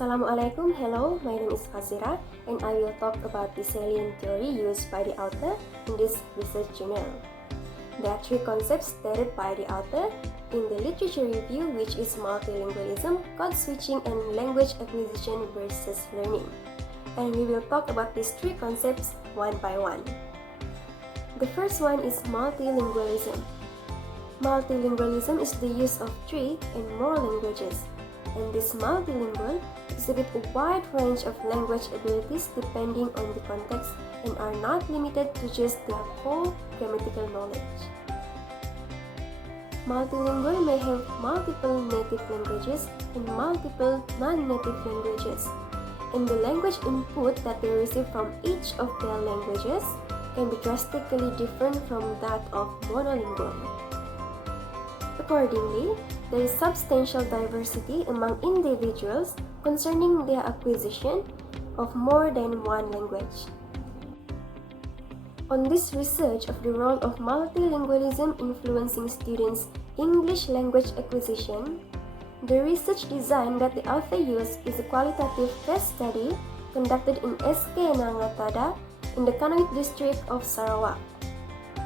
Assalamualaikum, hello, my name is Fazirah and I will talk about the salient theory used by the author in this research journal. There are three concepts stated by the author in the literature review, which is multilingualism, code-switching, and language acquisition versus learning. And we will talk about these three concepts one by one. The first one is multilingualism. Multilingualism is the use of three and more languages. And this multilingual exhibit a wide range of language abilities depending on the context and are not limited to just their core grammatical knowledge. Multilingual may have multiple native languages and multiple non-native languages, and the language input that they receive from each of their languages can be drastically different from that of monolingual. Accordingly, there is substantial diversity among individuals concerning their acquisition of more than one language. On this research of the role of multilingualism influencing students' English language acquisition, the research design that the author used is a qualitative case study conducted in SK Nangatada in the Kanoit district of Sarawak.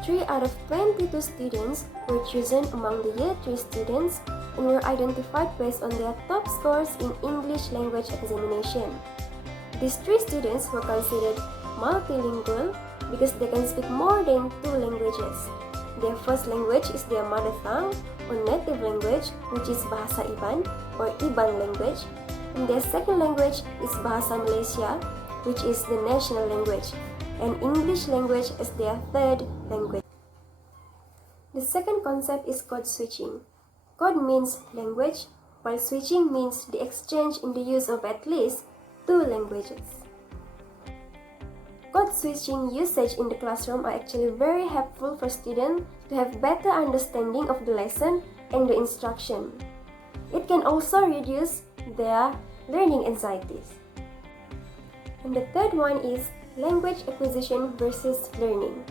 3 out of 22 students were chosen among the Year 3 students and were identified based on their top scores in English language examination. These 3 students were considered multilingual because they can speak more than 2 languages. Their first language is their mother tongue or native language, which is Bahasa Iban or Iban language, and their second language is Bahasa Malaysia, which is the national language, and English language as their third language. The second concept is code switching. Code means language, while switching means the exchange in the use of at least 2 languages. Code switching usage in the classroom are actually very helpful for students to have better understanding of the lesson and the instruction. It can also reduce their learning anxieties. And the third one is language acquisition versus learning.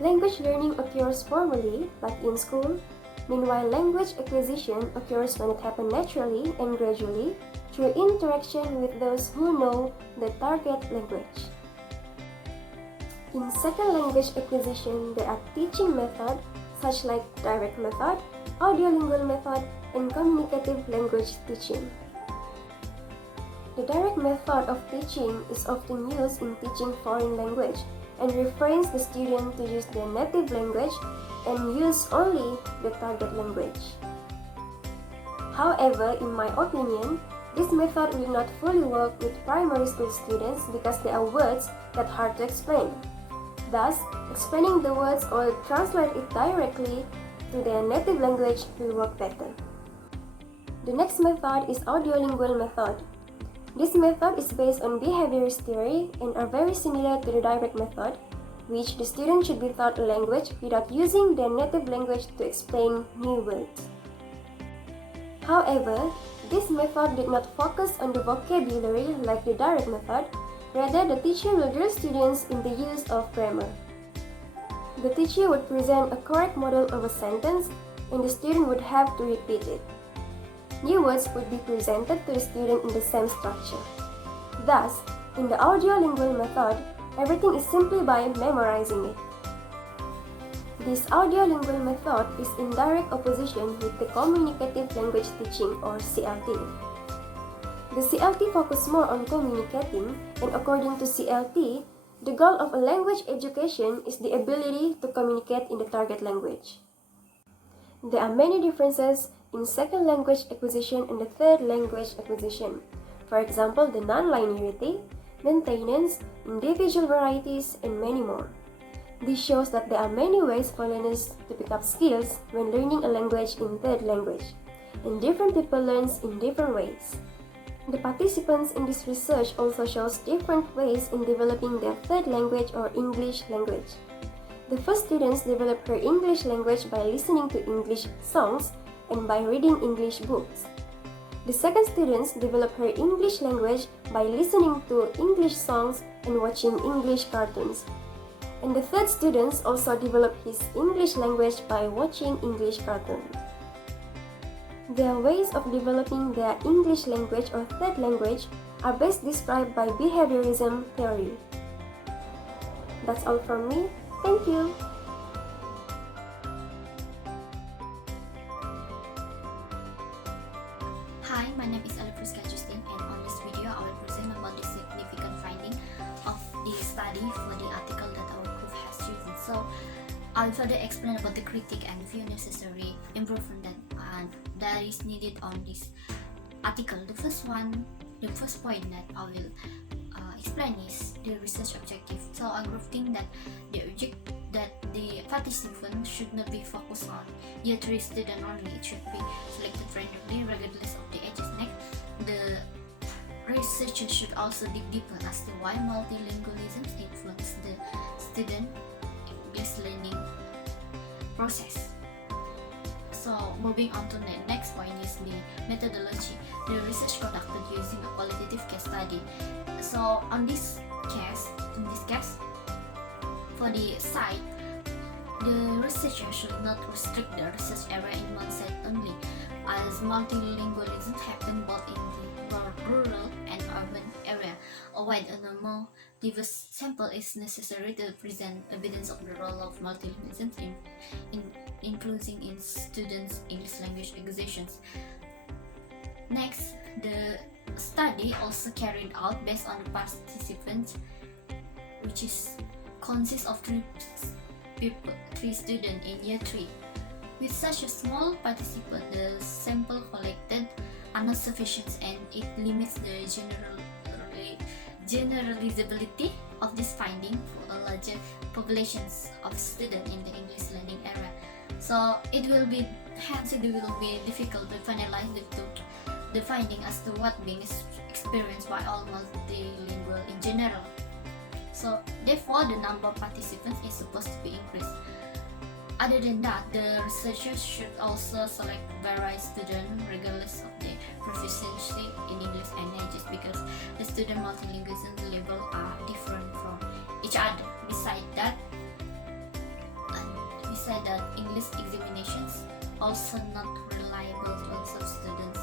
Language learning occurs formally, like in school. Meanwhile, language acquisition occurs when it happens naturally and gradually through interaction with those who know the target language. In second language acquisition, there are teaching methods such like direct method, audiolingual method, and communicative language teaching. The direct method of teaching is often used in teaching foreign language and refrains the student to use their native language and use only the target language. However, in my opinion, this method will not fully work with primary school students because there are words that are hard to explain. Thus, explaining the words or translate it directly to their native language will work better. The next method is audiolingual method. This method is based on behaviorist theory and are very similar to the direct method, which the student should be taught a language without using their native language to explain new words. However, this method did not focus on the vocabulary like the direct method, rather the teacher will drill students in the use of grammar. The teacher would present a correct model of a sentence and the student would have to repeat it. New words would be presented to the student in the same structure. Thus, in the audiolingual method, everything is simply by memorizing it. This audiolingual method is in direct opposition with the communicative language teaching or CLT. The CLT focuses more on communicating, and according to CLT, the goal of a language education is the ability to communicate in the target language. There are many differences in second language acquisition and the third language acquisition. For example, the non-linearity, maintenance, individual varieties, and many more. This shows that there are many ways for learners to pick up skills when learning a language in third language, and different people learn in different ways. The participants in this research also shows different ways in developing their third language or English language. The first students developed her English language by listening to English songs and by reading English books. The second students developed her English language by listening to English songs and watching English cartoons. And the third students also developed his English language by watching English cartoons. Their ways of developing their English language or third language are best described by behaviorism theory. That's all from me. Thank you. Hi, my name is Ellyfriscka Justine, and on this video I will present about the significant finding of the study for the article that our group has chosen. So I'll further explain about the critique and few necessary improvement that is needed on this article. The first point that I will explain is the research objective. So our group think that the participants should not be focused on year 3 student only. It should be selected randomly regardless of the ages. Next, the researchers should also dig deeper as to why multilingualism influence the student English learning process. So moving on to the next point is the methodology. The research conducted using a qualitative case study. So in this case, for the site, the researcher should not restrict the research area in one site only, as multilingualism happens both in the rural and urban area. A wide and a more diverse sample is necessary to present evidence of the role of multilingualism including in students' English language acquisitions. Next, the study also carried out based on the participants, which consists of three students in year 3. With such a small participant, the sample collected are not sufficient, and it limits the generalizability of this finding for a larger populations of students in the English learning area. So it will be difficult to finalize the finding as to what being experienced by all multilingual in general. So therefore, the number of participants is supposed to be increased. Other than that, the researchers should also select various students regardless of their proficiency in English and ages, because the student multilingualism level are different from each other. Besides that, English examinations also not reliable to some students'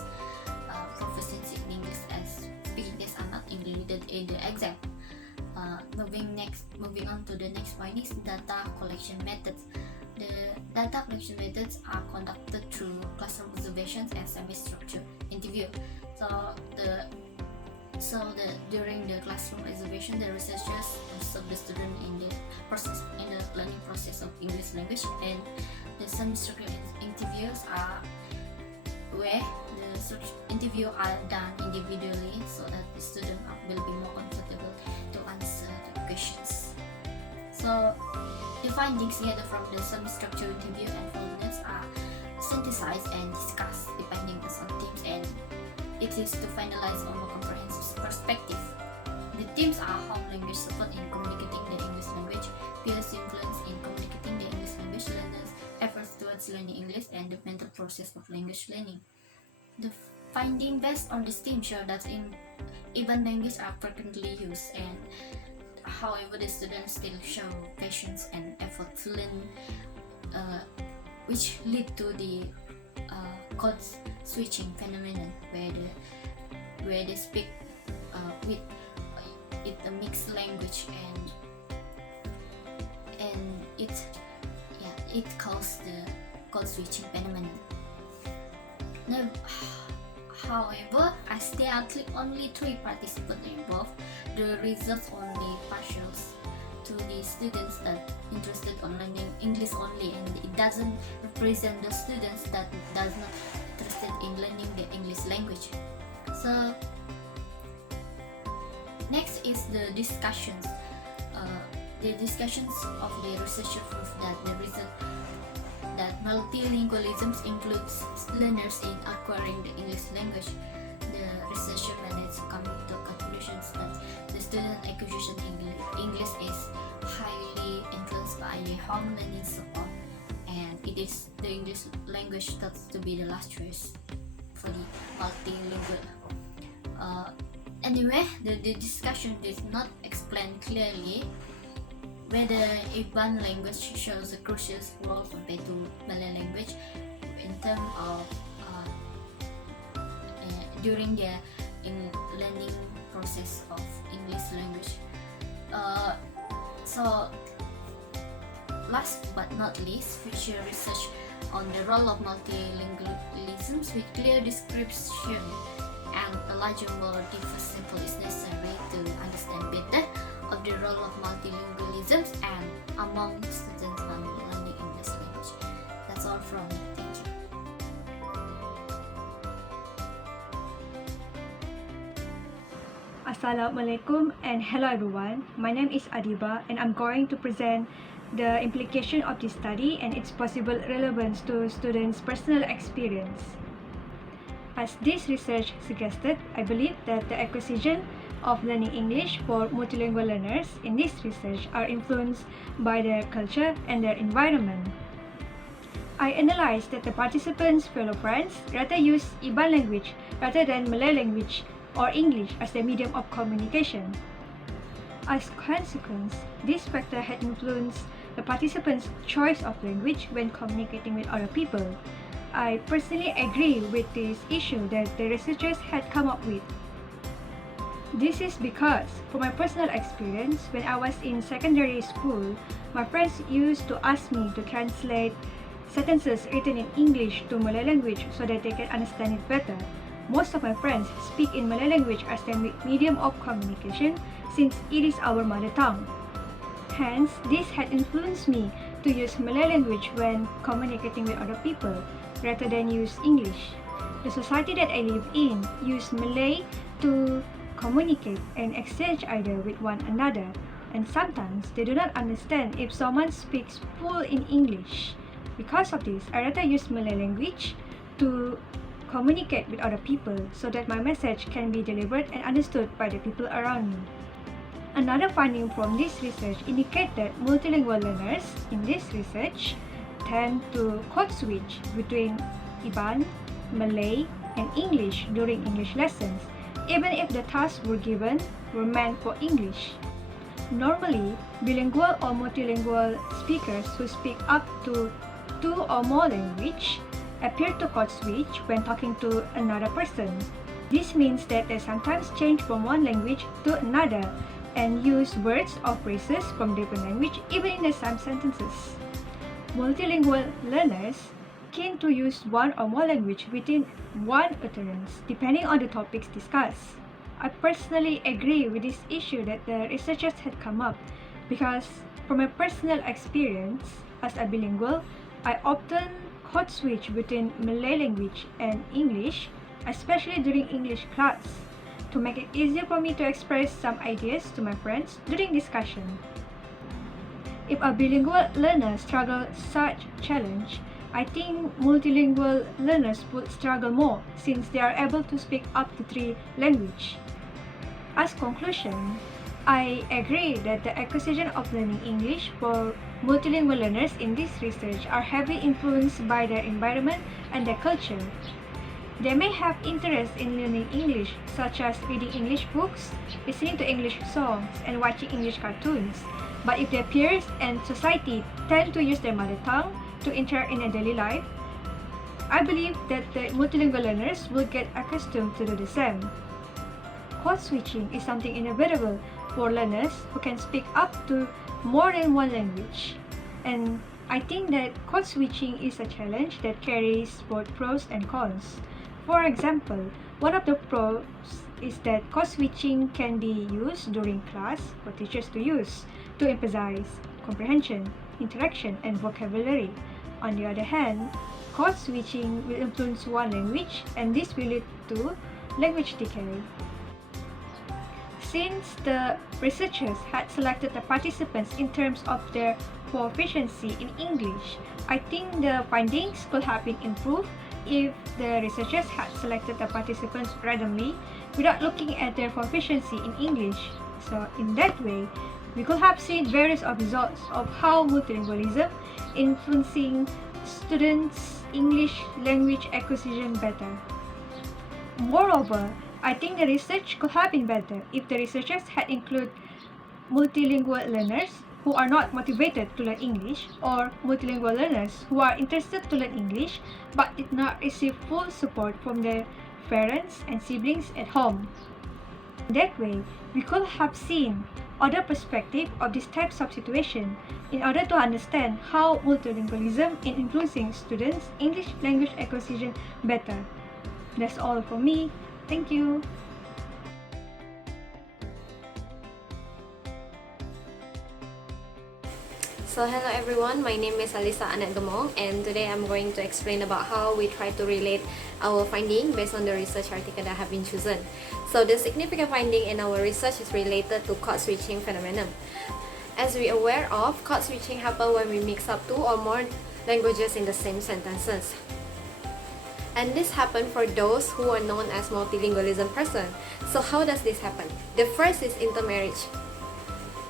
proficiency in English, as speaking tests are not included in the exam. Moving on to the next point is data collection methods. The data collection methods are conducted through classroom observations and semi-structured interview. During the classroom observation, the researchers observe the student in the learning process of English language, and the semi-structured interviews are where the interview are done individually, so that the student will be more comfortable to answer the questions. So the findings gathered from the semi-structured interview and field notes are synthesized and discussed depending on themes, and it is to finalize a more comprehensive perspective. The themes are home language support in communicating the English language, peers influence in communicating the English language, learners' efforts towards learning English, and the mental process of language learning. The finding based on this theme show that even language are frequently used, and however the students still show patience and effort to learn, which lead to the code-switching phenomenon, where they speak with a mixed language, and it causes the code-switching phenomenon. Now, however, as there are only 3 participants involved, the results only partials to the students that interested on learning English only, and it doesn't represent the students that does not interested in learning the English language. So next is the discussions. The discussions of the researcher prove that the result that multilingualism includes learners in acquiring the English language. The researcher managed to come to conclusions that the student acquisition in English is highly influenced by the home learning support, and it is the English language that's to be the last choice for the multilingual. Anyway, the discussion did not explain clearly whether Iban language shows a crucial role compared to Malay language in terms of during the learning process of English language. So last but not least, future research on the role of multilingualism with clear description and a larger, more diverse sample is necessary to understand better of the role of multilingualism and among students when learning English language. That's all from me. Thank you. Assalamualaikum and hello everyone. My name is Adibah and I'm going to present the implication of this study and its possible relevance to students' personal experience. As this research suggested, I believe that the acquisition of learning English for multilingual learners in this research are influenced by their culture and their environment. I analyzed that the participants' fellow friends rather use Iban language rather than Malay language or English as their medium of communication. As a consequence, this factor had influenced the participants' choice of language when communicating with other people. I personally agree with this issue that the researchers had come up with. This is because, from my personal experience, when I was in secondary school, my friends used to ask me to translate sentences written in English to Malay language so that they can understand it better. Most of my friends speak in Malay language as their medium of communication since it is our mother tongue. Hence, this had influenced me to use Malay language when communicating with other people rather than use English. The society that I live in use Malay to communicate and exchange idea with one another, and sometimes they do not understand if someone speaks full in English. Because of this, I rather use Malay language to communicate with other people so that my message can be delivered and understood by the people around me. Another finding from this research indicates that multilingual learners in this research tend to code switch between Iban, Malay, and English during English lessons, even if the tasks were meant for English. Normally, bilingual or multilingual speakers who speak up to 2 or more languages appear to code switch when talking to another person. This means that they sometimes change from one language to another and use words or phrases from different language even in the same sentences. Multilingual learners tend to use one or more language within one utterance depending on the topics discussed. I personally agree with this issue that the researchers had come up because from my personal experience as a bilingual, I often code switch between Malay language and English, especially during English class, to make it easier for me to express some ideas to my friends during discussion. If a bilingual learner struggles such challenge, I think multilingual learners would struggle more since they are able to speak up to 3 languages. As conclusion, I agree that the acquisition of learning English for multilingual learners in this research are heavily influenced by their environment and their culture. They may have interest in learning English, such as reading English books, listening to English songs, and watching English cartoons. But if their peers and society tend to use their mother tongue to interact in their daily life, I believe that the multilingual learners will get accustomed to do the same. Code switching is something inevitable for learners who can speak up to more than one language. And I think that code switching is a challenge that carries both pros and cons. For example, one of the pros is that code switching can be used during class for teachers to use to emphasize comprehension, interaction, and vocabulary. On the other hand, code switching will influence one language and this will lead to language decay. Since the researchers had selected the participants in terms of their proficiency in English, I think the findings could have been improved if the researchers had selected the participants randomly without looking at their proficiency in English. So in that way, we could have seen various results of how multilingualism influencing students' English language acquisition better. Moreover, I think the research could have been better if the researchers had included multilingual learners who are not motivated to learn English or multilingual learners who are interested to learn English but did not receive full support from their parents and siblings at home. That way, we could have seen other perspectives of these types of situation in order to understand how multilingualism is influencing students' English language acquisition better. That's all for me. Thank you. So hello everyone, my name is Alyssa Anak Gemong, and today I'm going to explain about how we try to relate our finding based on the research article that have been chosen. So the significant finding in our research is related to code-switching phenomenon. As we are aware of, code-switching happens when we mix up two or more languages in the same sentences. And this happens for those who are known as multilingualism person. So how does this happen? The first is intermarriage.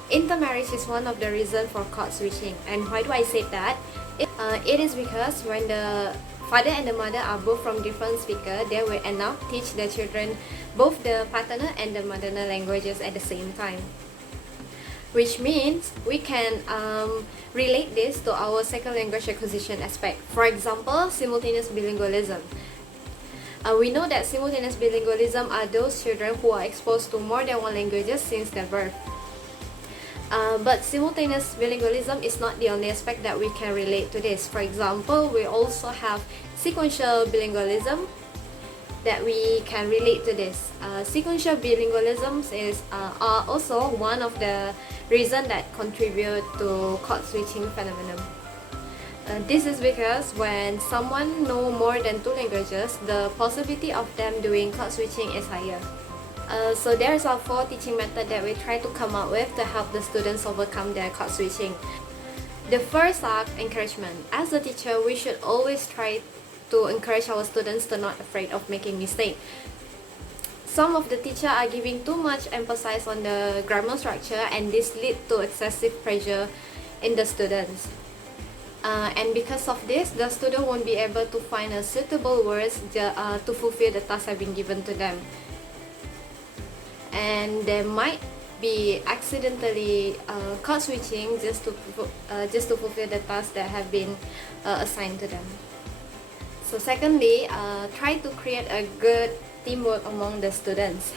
Intermarriage is one of the reasons for code-switching. And why do I say that? It is because when the father and the mother are both from different speakers, they will end up teach their children both the paternal and the maternal languages at the same time. Which means we can relate this to our second language acquisition aspect. For example, simultaneous bilingualism. We know that simultaneous bilingualism are those children who are exposed to more than one languages since their birth. But simultaneous bilingualism is not the only aspect that we can relate to this. For example, we also have sequential bilingualism that we can relate to this. Sequential bilingualisms are also one of the reasons that contribute to code-switching phenomenon. This is because when someone knows more than two languages, the possibility of them doing code-switching is higher. So there's our 4 teaching methods that we try to come up with to help the students overcome their code-switching. The first are encouragement. As a teacher, we should always try to encourage our students to not afraid of making mistakes. Some of the teachers are giving too much emphasis on the grammar structure, and this leads to excessive pressure in the students. And because of this, the student won't be able to find a suitable words to fulfill the task have been given to them. And they might be accidentally code-switching just to fulfill the tasks that have been assigned to them. So secondly, try to create a good teamwork among the students.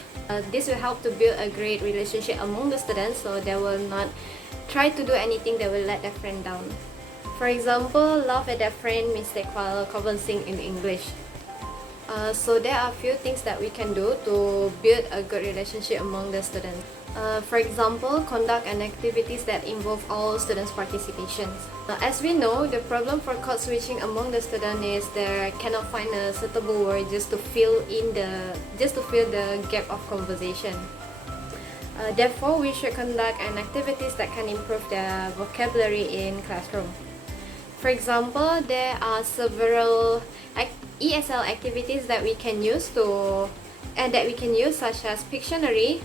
This will help to build a great relationship among the students, so they will not try to do anything that will let their friend down. For example, laugh at their friend mistake while conversing in English. So there are a few things that we can do to build a good relationship among the students. For example, conduct an activities that involve all students' participations. As we know, the problem for code-switching among the students is they cannot find a suitable word just to fill the gap of conversation. Therefore, we should conduct an activities that can improve their vocabulary in classroom. For example, there are several ESL activities that we can use such as Pictionary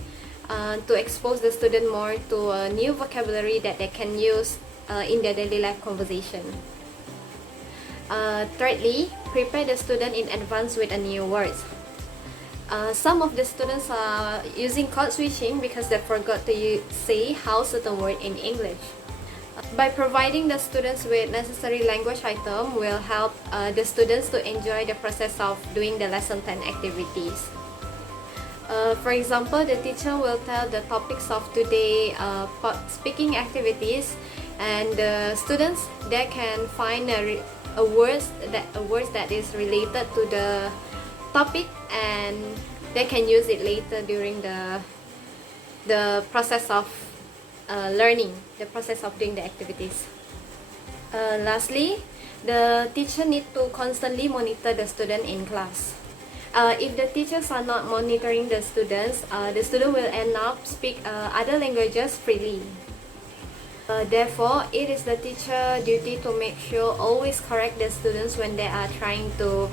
to expose the student more to a new vocabulary that they can use in their daily life conversation. Thirdly, prepare the student in advance with a new words. Some of the students are using code switching because they forgot to say how certain word in English. By providing the students with necessary language item will help the students to enjoy the process of doing the lesson plan activities. For example, the teacher will tell the topics of today speaking activities, and the students they can find a words that is related to the topic, and they can use it later during the process of learning, the process of doing the activities. Lastly, the teacher needs to constantly monitor the student in class. If the teachers are not monitoring the student will end up speak other languages freely. Therefore, it is the teacher's duty to make sure always correct the students when they are trying to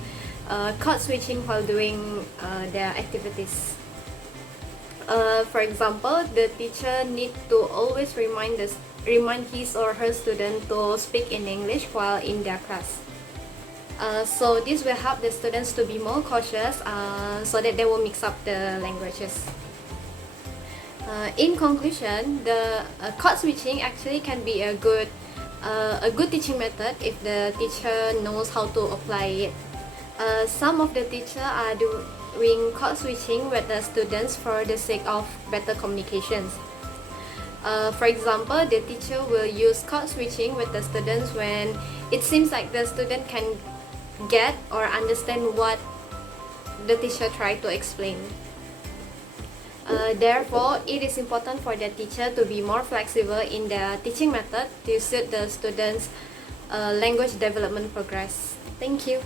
code switching while doing their activities. For example, the teacher needs to always remind his or her student to speak in English while in their class. So this will help the students to be more cautious so that they will mix up the languages. In conclusion, the code switching actually can be a good teaching method if the teacher knows how to apply it. Some of the teachers doing code switching with the students for the sake of better communications. For example, the teacher will use code switching with the students when it seems like the student can get or understand what the teacher tried to explain. Therefore, it is important for the teacher to be more flexible in the teaching method to suit the students' language development progress. Thank you.